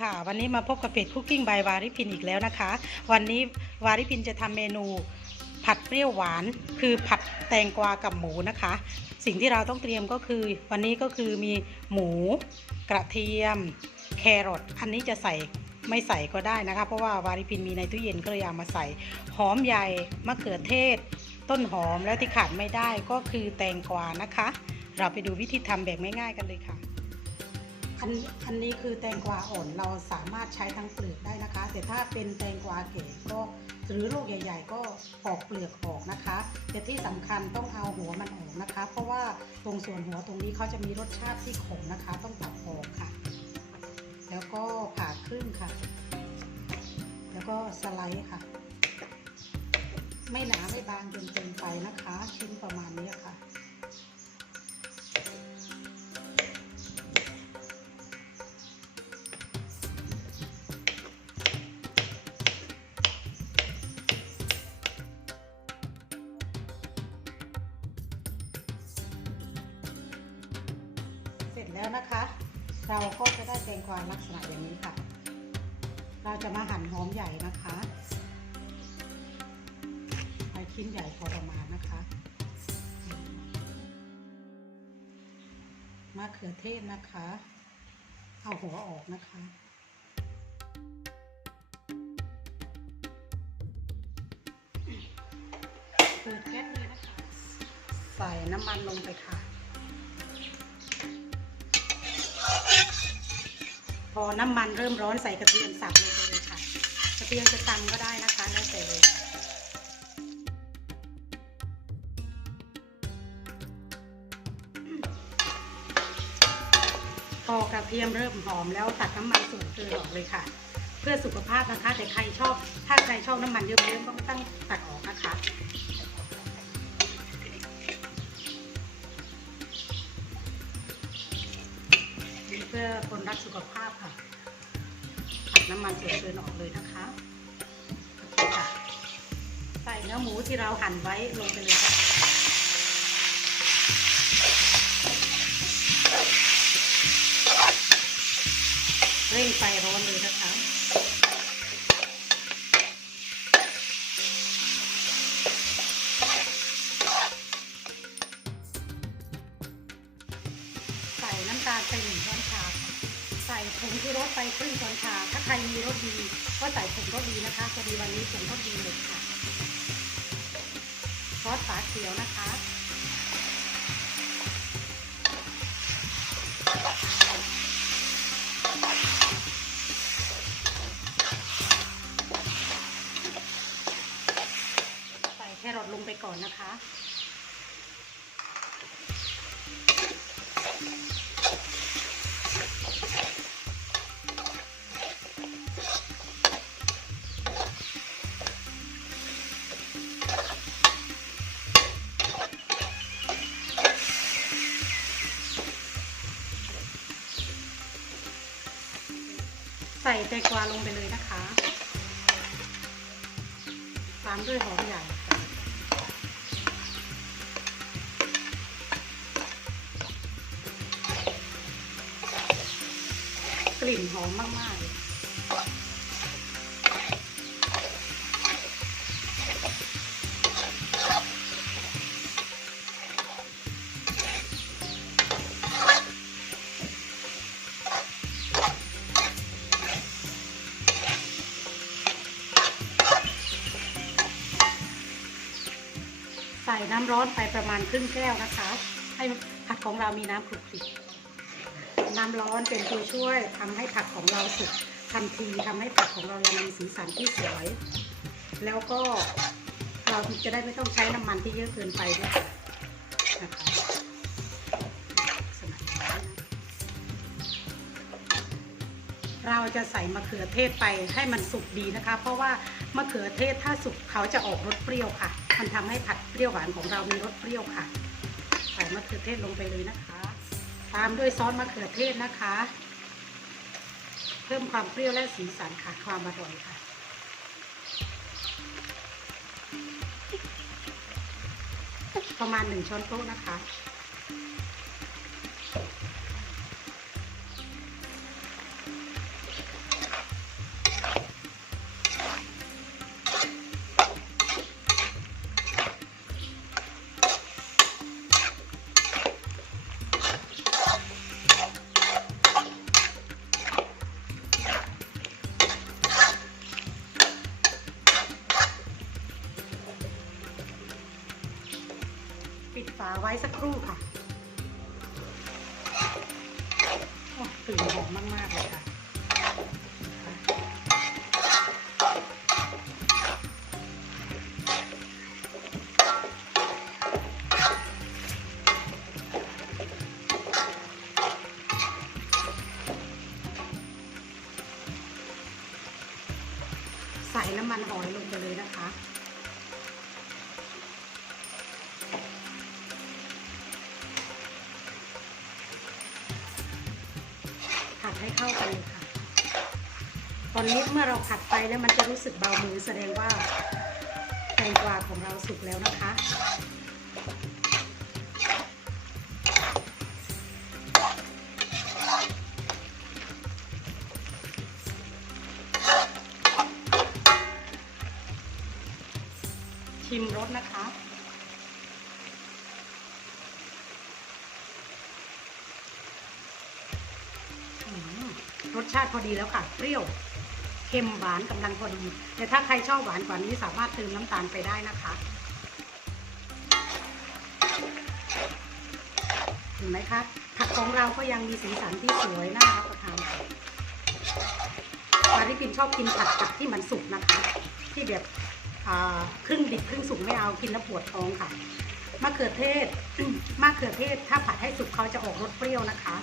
ค่ะ วันนี้มาพบกับเพจคุกกิ้งบายวาริพินอีกแล้วนะคะ วันนี้วาริพินจะทำเมนูผัดเปรี้ยวหวาน คือผัดแตงกวากับหมูนะคะ สิ่งที่เราต้องเตรียมก็คือ วันนี้ก็คือมีหมู กระเทียม แครอทอันนี้จะใส่ไม่ใส่ก็ได้นะคะ เพราะว่าวาริพินมีในตู้เย็นก็เลยเอามาใส่หอมใหญ่มะเขือเทศ ต้นหอมแล้วที่ขาดไม่ได้ก็คือแตงกวานะคะ เราไปดูวิธีทำแบบง่ายๆกันเลยค่ะ อันอันนี้คือแตงกวาอ่อนเราสามารถใช้ทั้งเปลือกได้นะคะ แต่ถ้าเป็นแตงกวาแก่ก็หรือลูกใหญ่ ๆ ก็ปอกเปลือกออกนะคะ แต่ที่สำคัญต้องเอาหัวมันออกนะคะ เพราะว่าตรงส่วนหัวตรงนี้เขาจะมีรสชาติที่ขมนะคะ ต้องตัดออกค่ะ แล้วก็ผ่าครึ่งค่ะ แล้วก็สไลด์ค่ะ ไม่หนาไม่บางจน แล้วนะคะ เราก็จะได้แตงกวาลักษณะอย่างนี้ค่ะ เราจะมาหั่นหอมใหญ่นะคะไปชิ้นใหญ่พอประมาณนะคะมะเขือเทศนะคะ เอาหัวออกนะคะเปิดแก๊สเลยนะคะ ใส่น้ำมันลงไปค่ะ พอน้ำมันเริ่มร้อนใส่กระเทียมสับลงไปเลยค่ะ กระเทียมจะตำก็ได้นะคะแล้วแต่เลยพอกระเทียมเริ่มหอมแล้วตัดน้ำมันส่วนเกินออกเลยค่ะ เพื่อสุขภาพนะคะแต่ใครชอบ ถ้าใครชอบน้ำมันเยอะๆต้องตั้งตัดออกนะคะ พื่อคนรักสุขภาพค่ะตัดน้ำมันส่วนเกินออกเลยนะคะค่ะใส่เนื้อหมูที่เราหั่นไว้ลงไปเลยค่ะเร่งไฟร้อนเลยนะคะใส่น้ำตาลไปหนึ่งช้อน งที่รสไปครึ่งช้อนชา ถ้าใครมีรสดีก็ใส่ผงรสดีนะคะพอดีวันนี้ผงรสดีหมดค่ะซอสฝาเขียวนะคะใส่แครอทลงไปก่อนนะคะ ใส่แตงกวาลงไปเลยนะคะตามด้วยหอมใหญ่กลิ่นหอมมากๆเลย น้ำร้อนไปประมาณครึ่งแก้วนะคะ ให้ผักของเรามีน้ำคลุกคลิกน้ำร้อนเป็นตัวช่วยทำให้ผักของเราสุกทันทีทำให้ผักของเรายังมีสีสันที่สวย แล้วก็เราจะได้ไม่ต้องใช้น้ำมันที่เยอะเกินไปด้วยนะคะเราจะใส่มะเขือเทศไปให้มันสุกดีนะคะ เพราะว่ามะเขือเทศถ้าสุกเขาจะออกรสเปรี้ยวค่ะ มันทำให้ผัดเปรี้ยวหวานของเรามีรสเปรี้ยวค่ะ ใส่มะเขือเทศลงไปเลยนะคะ ตามด้วยซอสมะเขือเทศนะคะ เพิ่มความเปรี้ยวและสีสันค่ะความอร่อยค่ะประมาณหนึ่งช้อนโต๊ะนะคะ ปิดฝาไว้สักครู่ค่ะโอ้กลิ่นหอมมากๆเลยค่ะใส่น้ำมันหอย ผัดให้เข้ากันเลยค่ะ ตอนนี้เมื่อเราผัดไปแล้วมันจะรู้สึกเบามือแสดงว่าแตงกวาของเราสุกแล้วนะคะชิมรสนะคะ รสชาติพอดีแล้วค่ะ เปรี้ยว เค็มหวานกำลังพอดี แต่ถ้าใครชอบหวานกว่านี้สามารถเติมน้ำตาลไปได้นะคะเห็นไหมคะผักของเราก็ยังมีสีสันที่สวยน่ารับประทานปาริปินชอบกินผัดผักที่มันสุกนะคะ ที่แบบครึ่งดิบครึ่งสุกไม่เอากินแล้วปวดท้องค่ะมะเขือเทศมะเขือเทศถ้าผัดให้สุกเขาจะออกรสเปรี้ยวนะคะ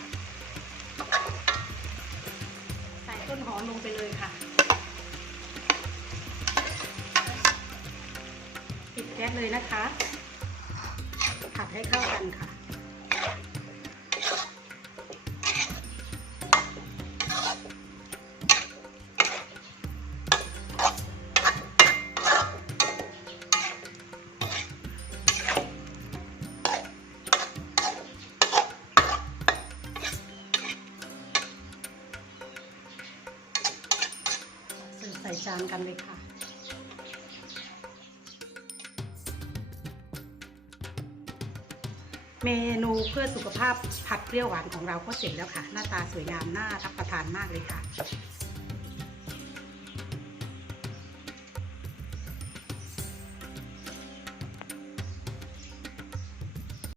ลงไปเลยค่ะ ปิดแก๊สเลยนะคะ ผัดให้เข้ากันค่ะ จานกันเลยค่ะ เมนูเพื่อสุขภาพผัดเปรี้ยวหวานของเราก็เสร็จแล้วค่ะ หน้าตาสวยงามน่ารับประทานมากเลยค่ะ